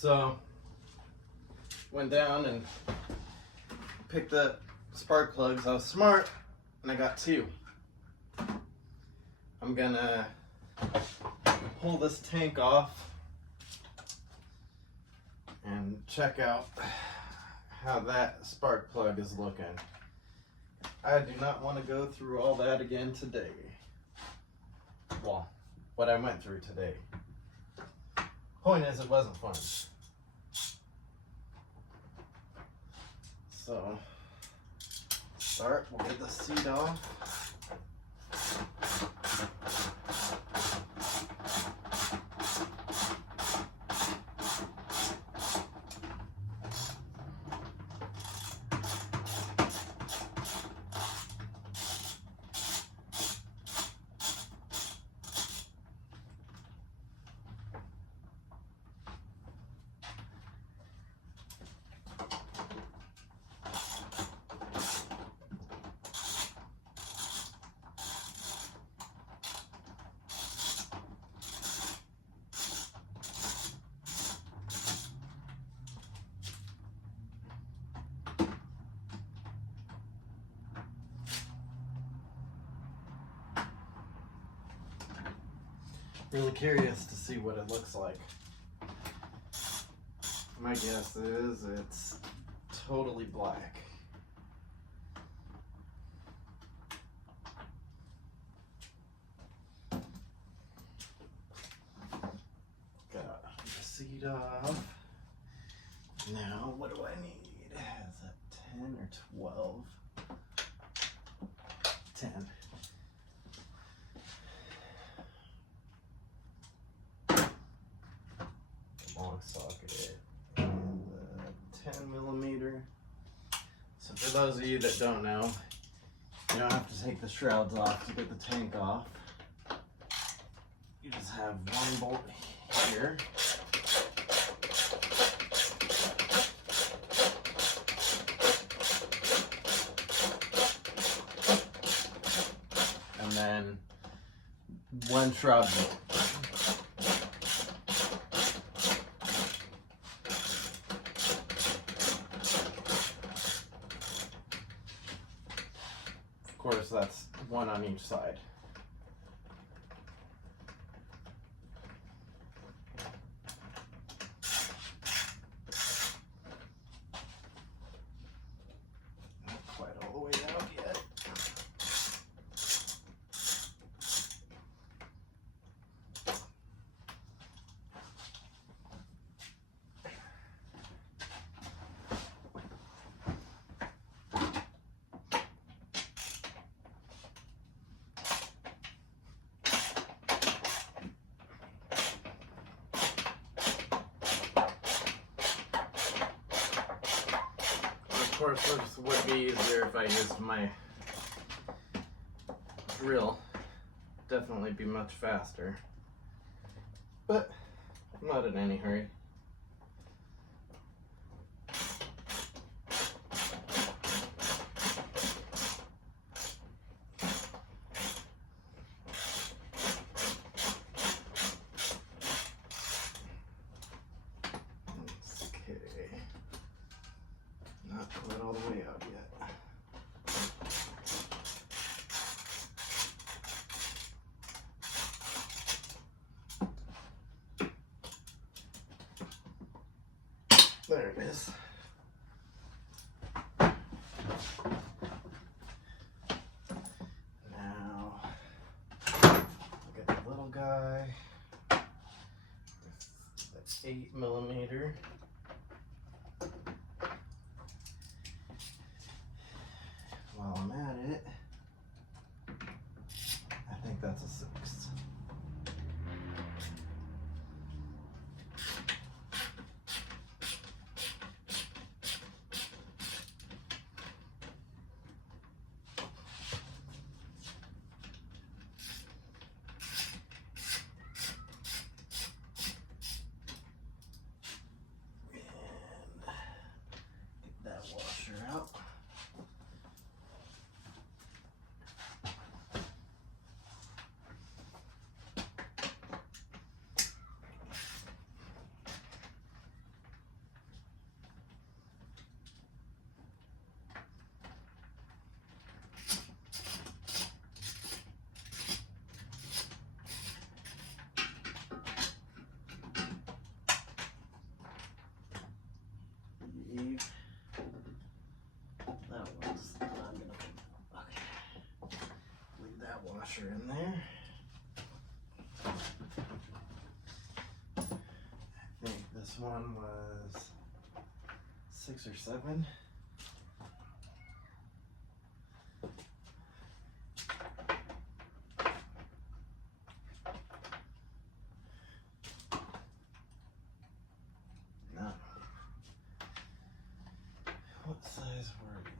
So went down and picked up spark plugs. I was smart and I got two. I'm gonna pull this tank off and check out how that spark plug is looking. I do not want to go through all that again today. Well, what I went through today. Point is, it wasn't fun. So, start, we'll get the seat off. Really curious to see what it looks like. My guess is it's totally black. Got the seat off. Now, what do I need? Is that 10 or 12? 10. Long socket and the 10 millimeter. So for those of you that don't know, you don't have to take the shrouds off to get the tank off. You just have one bolt here. And then one shroud bolt. Of course, that's one on each side. Not quite all the way out yet. Of course, this would be easier if I used my drill. Definitely be much faster. But I'm not in any hurry. Okay. Not quite all the way out yet. There it is. Now, look at the little guy. That's 8 millimeter. While I'm at it, I think that's a 6. washer in there. I think this one was 6 or 7. No. What size were you?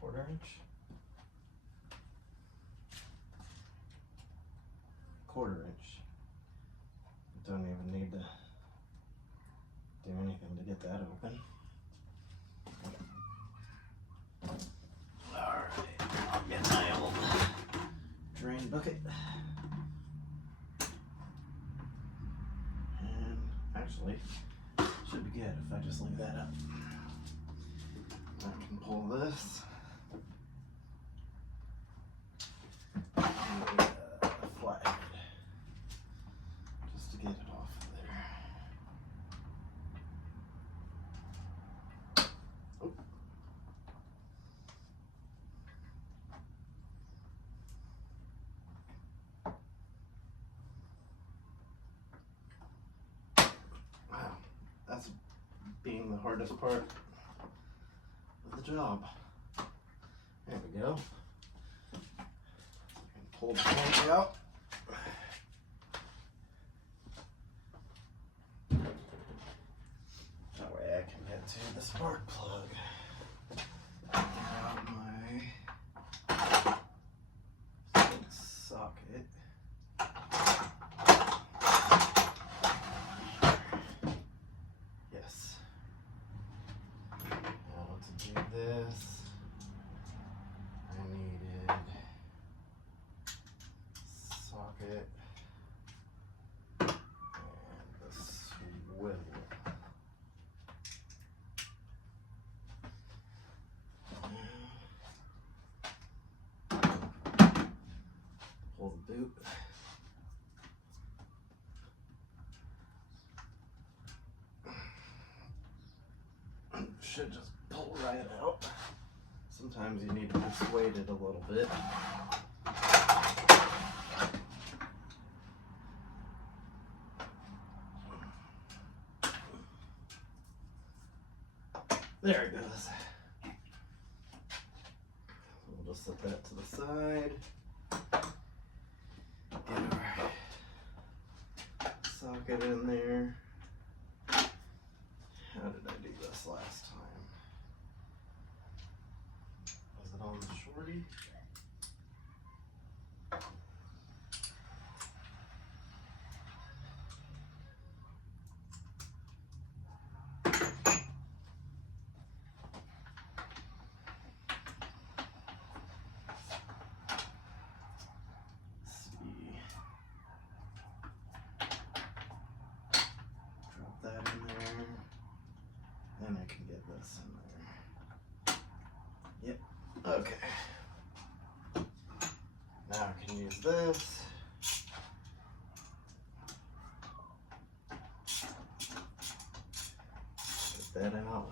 1/4 inch? 1/4 inch. Don't even need to do anything to get that open. Alright, I'll get my old drain bucket. And actually, should be good if I just leave that up. I can pull this. And a flathead just to get it off of there. Oh. Wow, that's being the hardest part of the job. There we go. Pull the tank out. That way I can get to the spark plug. Get out my socket. Yes. Now to do this, I needed socket and the swivel. Pull the boot. Should just pull right out. Sometimes you need to dissuade it a little bit. There it goes. We'll just set that to the side. Get our socket in there. How did I do this last time? Was it on the shorty? Then I can get this in there. Yep, okay. Now I can use this. Get that out.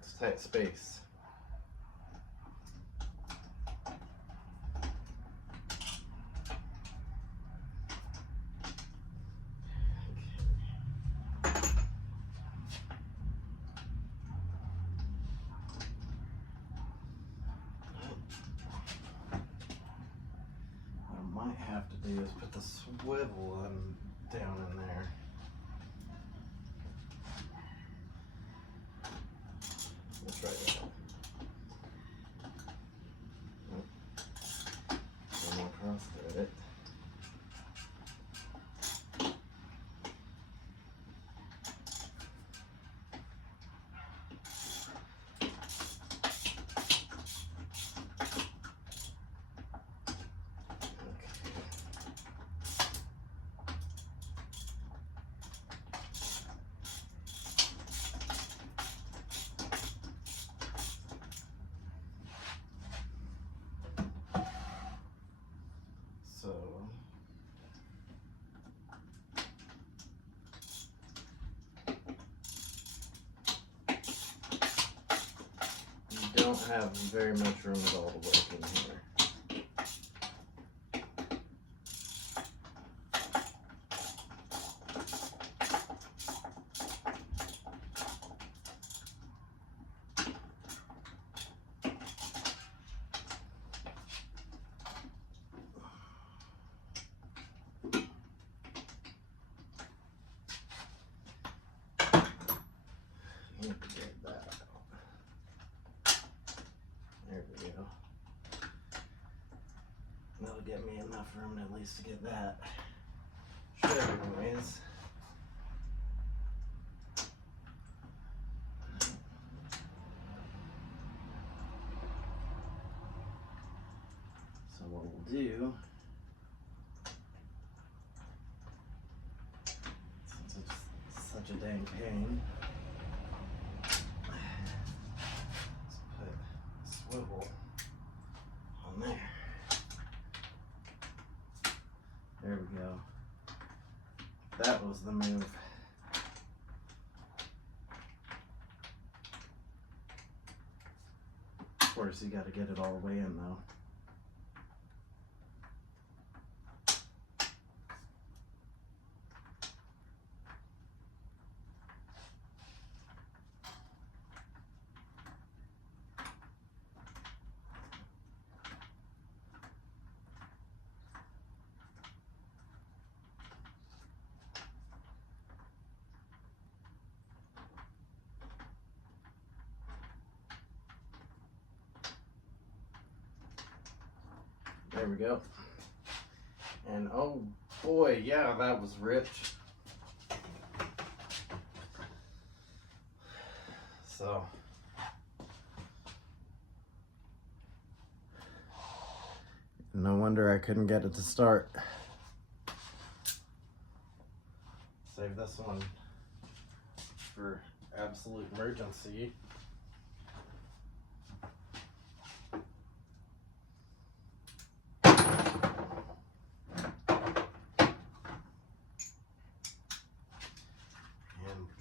It's tight space. Might have to do is put the swivel down in there. We'll try that out. One more cross thread it. don't have very much room at all to work in here. Get that out. There we go. That'll get me enough room at least to get that. Should anyways. So what we'll do, since it's such a dang pain, swivel on there. There we go. That was the move. Of course, you got to get it all the way in though. There we go. And oh boy, yeah, that was rich. So, no wonder I couldn't get it to start. Save this one for absolute emergency.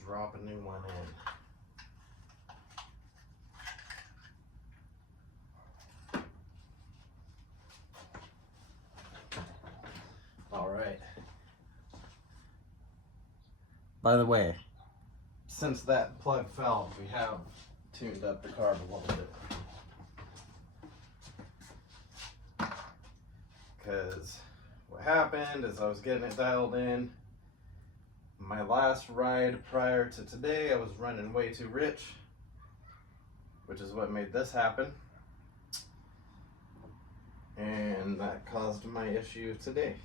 Drop a new one in. All right. By the way, since that plug fell, we have tuned up the carb a little bit. Because what happened is I was getting it dialed in. My last ride prior to today, I was running way too rich, which is what made this happen. And that caused my issue today.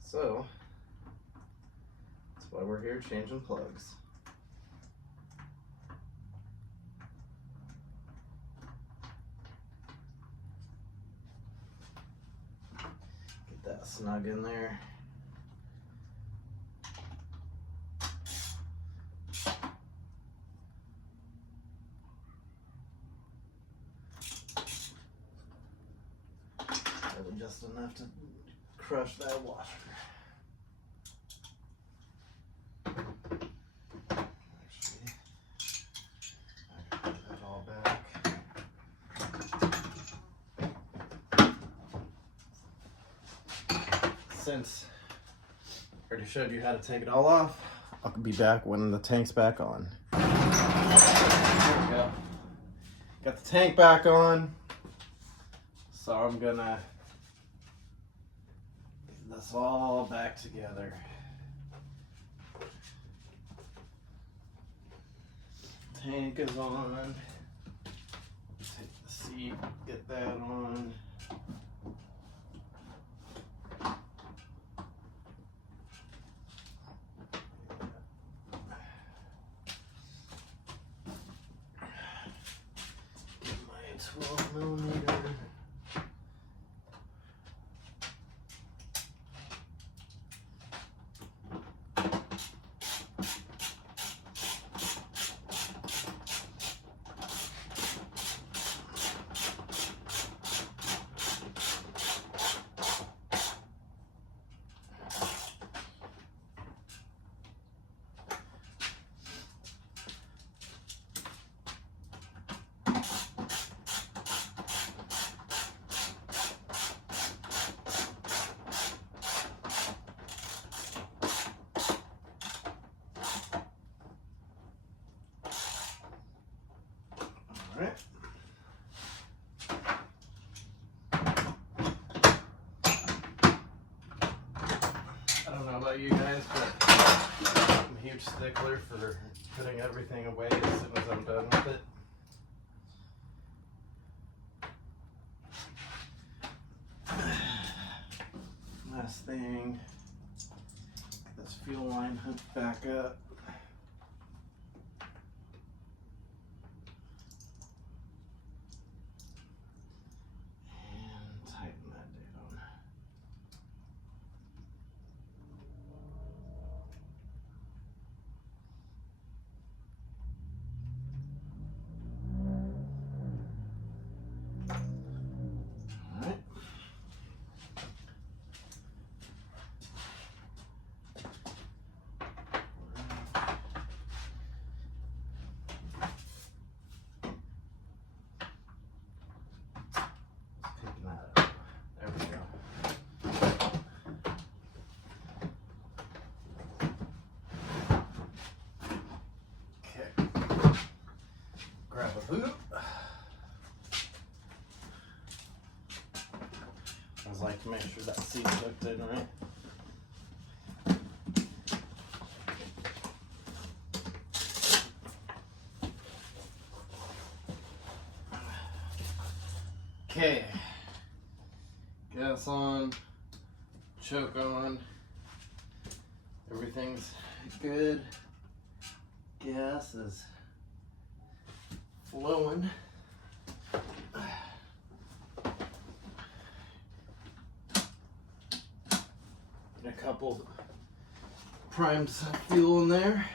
So, that's why we're here changing plugs. That snug in there. Probably just enough to crush that washer. Actually, I can put that all back. Since I already showed you how to take it all off, I'll be back when the tank's back on. There we go. Got the tank back on. So I'm gonna get this all back together. Tank is on. Take the seat, get that on. Get my 12mm. huge stickler for putting everything away as soon as I'm done with it. Last thing, get this fuel line hooked back up. And tighten that down. Alright. Picking that up. There we go. Okay. Grab a boot. I was like to make sure that seat's hooked in right. Okay. Gas on, choke on. Everything's good. Gas is flowing. Get a couple primes of fuel in there.